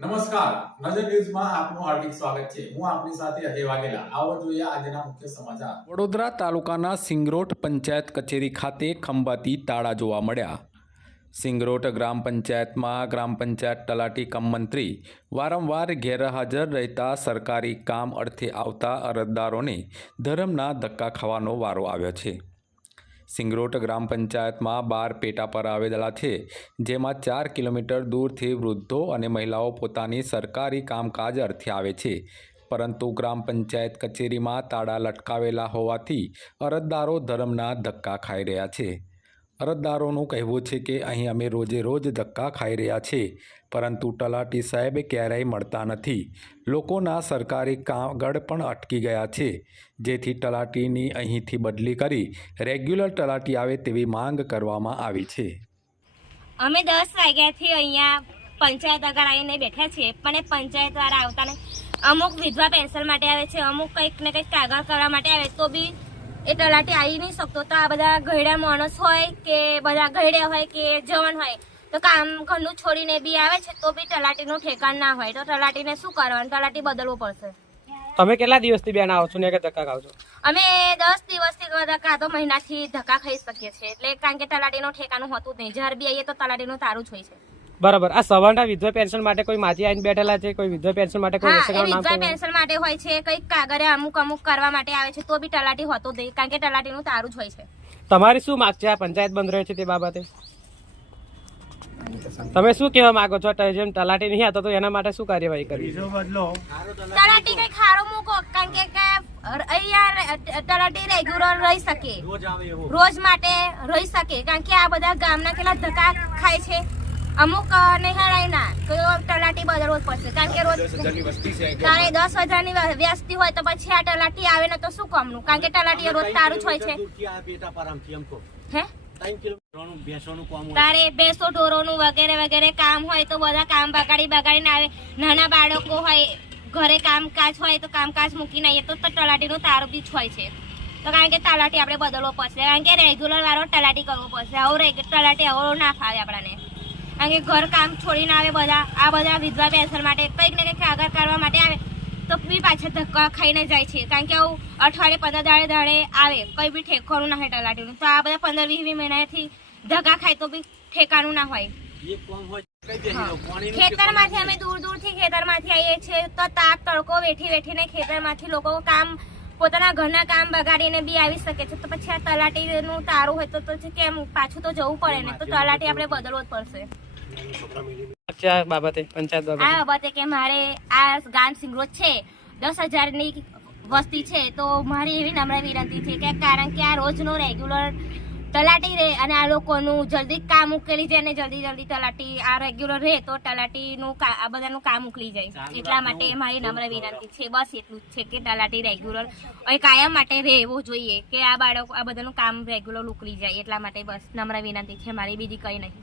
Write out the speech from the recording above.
નમસ્કાર. નજર ન્યૂઝમાં આપનું હાર્દિક સ્વાગત છે. હું આપની સાથે અજય વાઘેલા. આવો જોઈએ આજના મુખ્ય સમાચાર. વડોદરા તાલુકાના સિંગરોટ પંચાયત કચેરી ખાતે ખંભાતી તાળા જોવા મળ્યા. સિંગરોટ ગ્રામ પંચાયતમાં ગ્રામ પંચાયત તલાટી કમ મંત્રી વારંવાર ગેરહાજર રહેતા સરકારી કામ અર્થે આવતા અરજદારોને ધર્મના ધક્કા ખાવાનો વારો આવ્યો છે. સિંગરોટ ગ્રામ પંચાયતમાં બાર પેટા પર આવેલા છે, જેમાં ચાર કિલોમીટર દૂરથી વૃદ્ધો અને મહિલાઓ પોતાની સરકારી કામકાજ અર્થે આવે છે. પરંતુ ગ્રામ પંચાયત કચેરીમાં તાળા લટકાવેલા હોવાથી અરજદારો ધર્મના ધક્કા ખાઈ રહ્યા છે. અરજદારોનું કહેવું છે કે અહીં અમે રોજે રોજ ધક્કા ખાઈ રહ્યા છે, પરંતુ તલાટી સાહેબ ક્યારેય મળતા નથી. લોકોના સરકારી કાગળ પણ અટકી ગયા છે. જેથી તલાટીની અહીંથી બદલી કરી રેગ્યુલર તલાટી આવે તેવી માંગ કરવામાં આવી છે. અમે દસ વાગ્યાથી અહીંયા પંચાયત આગળ આવીને બેઠા છીએ, પણ એ પંચાયત વાળા આવતા નહીં અમુક વિધવા પેન્શન માટે આવે છે, અમુક કંઈક ને કંઈક કાગળ કરવા માટે આવે તો બી એ તલાટી આવી નહીં શકતો. તો આ બધા ઘરડા માણસ હોય કે બધા ઘરડે હોય કે જવાન હોય તો કામ ઘરનું છોડીને બી આવે છે તો બી તલાટીનું ઠેકાણ ના હોય. તો તલાટીને શું કરવાનું? તલાટી બદલવું પડશે. તમે કેટલા દિવસથી બેન આવો છો ને કે ધક્કા ખાવ છો? અમે દસ દિવસથી બધા કાં તો મહિનાથી ધક્કા ખાઈ શકીએ છીએ. એટલે કારણ કે તલાટીનું ઠેકાણું હોતું જ નહીં. જ્યારે બી આવીએ તો તલાટીનું તારું જ હોય છે. બરાબર. આ સવારના વિધવા પેન્શન માટે કોઈ માજી આવીને બેઠેલા છે? કોઈ વિધવા પેન્શન માટે કોઈ વિધવા પેન્શન માટે હોય છે કઈ કાગરે અમુક અમુક કરવા માટે આવે છે તો બી તલાટી હોતો દે કારણ કે તલાટીનું તારું જ હોય છે. તમારી શું માગ છે? આ પંચાયત બંધ રહે છે તે બાબતે? તમે શું કહેવા માંગો છો? ત- જેમ તલાટી નહીં આવતો તો એના માટે શું કાર્યવાહી કરવી? તલાટી કઈ ખારો મૂકો કારણ કે કે અહીંયા તલાટી રેગ્યુલર રહી શકે. રોજ માટે રહી શકે કારણ કે આ બધા ગામના કેટલા ધક્કા ખાય છે. અમુક નિહાળાયના. તો તલાટી બદલવો જ પડશે. કારણ કે રોજ તારે દસ હજારની ની વ્યસ્તી હોય તો પછી આ તલાટી આવે ને તો શું કામનું? કારણ કે તલાટી રોજ તારું જ હોય છે. હે? તારે ભેંસો ઢોરોનું વગેરે વગેરે કામ હોય તો બધા કામ બગાડી બગાડીને આવે. નાના બાળકો હોય ઘરે કામકાજ હોય તો કામકાજ મૂકીને આવીએ તો તો તલાટીનું તારું બી જ હોય છે. તો કારણ કે તલાટી આપણે બદલવો પડશે. કારણ કે રેગ્યુલર વાળો તલાટી કરવો પડશે. આવો રેગ- તલાટી આવો ના ફાવે આપણને. કારણ કે ઘર કામ છોડીને આવે બધા. આ બધા વિધવા પેન્શન માટે કંઈક ને કંઈક આગળ કરવા માટે આવે. તો બી પાછા ધક્કા ખાઈને જાય છે. કારણ કે આવું અઠવાડિયે પંદર દાડે દાડે આવે. કંઈ બી ઠેકવાનું ના હોય તલાટીનું. તો આ બધા પંદર વીસ મહિનાથી ધક્કા ખાય તો બી ઠેકાનું ના હોય. ખેતરમાંથી અમે દૂર દૂરથી ખેતરમાંથી આવીએ છીએ તો તાપ તડકો વેઠી વેઠીને ખેતરમાંથી લોકો કામ પોતાના ઘરના કામ બગાડીને બી આવી શકે છે. તો પછી આ તલાટીનું તારું હોય તો કેમ? પાછું તો જવું પડે ને તો તલાટી આપણે બદલવો જ પડશે. આ બાબતે પંચાયત બાબતે? આ બાબતે કે મારે આ ગામ સિંગરોજ છે દસ હજારની વસ્તી છે તો મારી એવી નમ્ર વિનંતી છે કે કારણ કે આ રોજનો રેગ્યુલર તલાટી રહે અને આ લોકોનું જલ્દી કામ ઉકેલી જાય અને જલ્દી જલ્દી તલાટી આ રેગ્યુલર રહે તો તલાટીનું આ બધાનું કામ ઉકલી જાય. એટલા માટે મારી નમ્ર વિનંતી છે બસ એટલું જ છે કે તલાટી રેગ્યુલર એ કાયમ માટે રહેવું જોઈએ કે આ બાળકો આ બધાનું કામ રેગ્યુલર ઉકલી જાય એટલા માટે બસ નમ્ર વિનંતી છે મારી બીજી કંઈ નહીં.